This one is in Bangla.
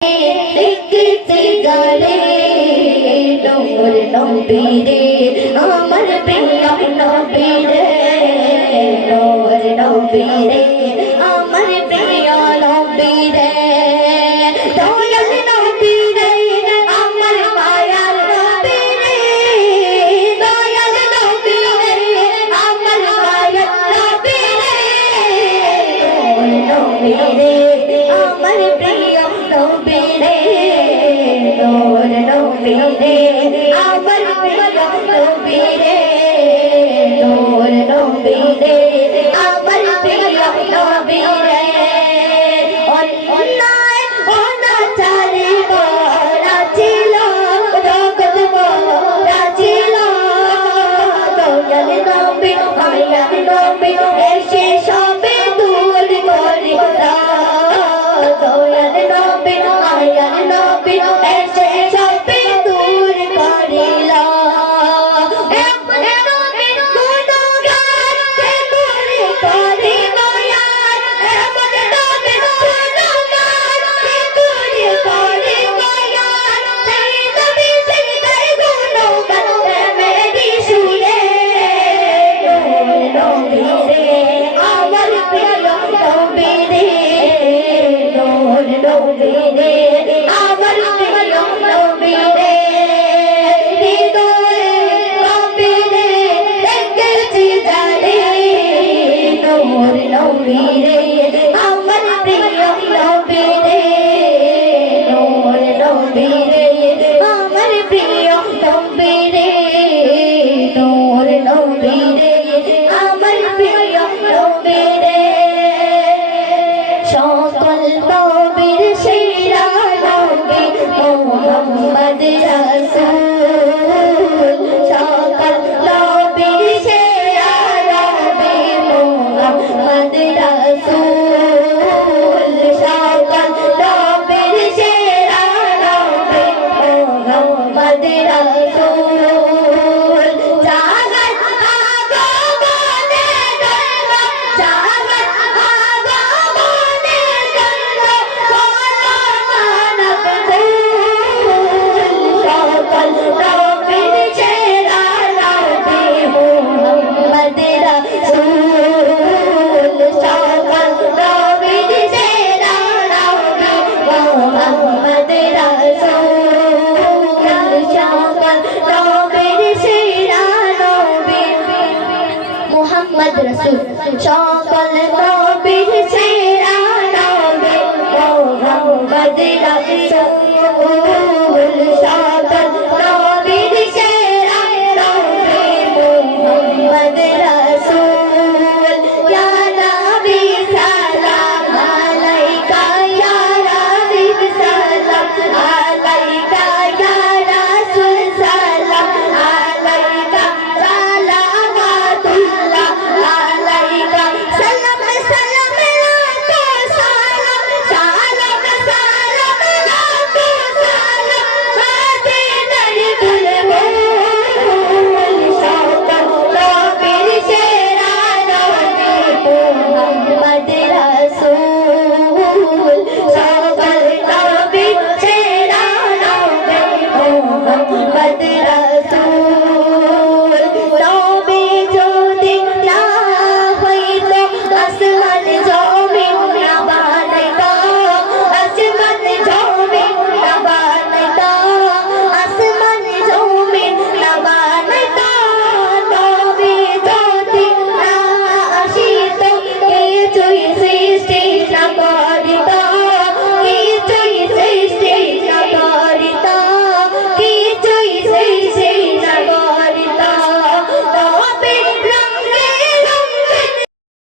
দেখতে গেলে নূর নবী রে আমার প্রিয় নবী রে নূর নবী রে আমার প্রিয় নবী রে দয়াল নবী রে আমার মায়ার নবী রে দয়াল নবী রে আমার মায়ার নবী রে নূর নবী রে আমার প্রিয় নবী রে নূর নবী রে আমার প্রিয় নবী রে নূর নবী রে আমার প্রিয় নবী রে অন্যায় অনাচারে ভরা ছিল জগৎ ভরা ছিল দয়াল নবী মায়ার নবী এসে সবে দূর করে দয়াল নবী মায়ার নবী এসে সবে দূর করিল এমন নবীর গুণগান কে করে করে বয়ান এমন নবীর গুণগান কে করে করে বয়ান সেই নবী সেই গায় গুণগান মেরি সুরে নূর নবী রে আমার প্রিয় নবী রে নূর নবী রে আমার প্রিয় নবী রে হৃদয়ে নবী রে দেখেছি জানি নূর নবী রে আমার প্রিয় নবী রে নূর নবী রে আমার প্রিয় নবী রে নূর নবী রে আমার প্রিয় নবী রে সকল নবীর সেরা নবী মুহাম্মদ রাসূল সকল নবীর সেরা নবী মুহাম্মদ রাসূল সকল নবীর সেরা নবী মুহাম্মদ রাসূল জাগাত আগমনে জন্য জাগাত আগমনে জন্য বলো মানব কুল সকল নবীর সেরা নবী মুহাম্মদ রাসূল সকল নবীর সেরা নবী মুহাম্মদ রাসূল সকল নবীর সেরা নবী মুহাম্মদ রাসূল সকল নবীর সেরা নবী মুহাম্মদ রাসূল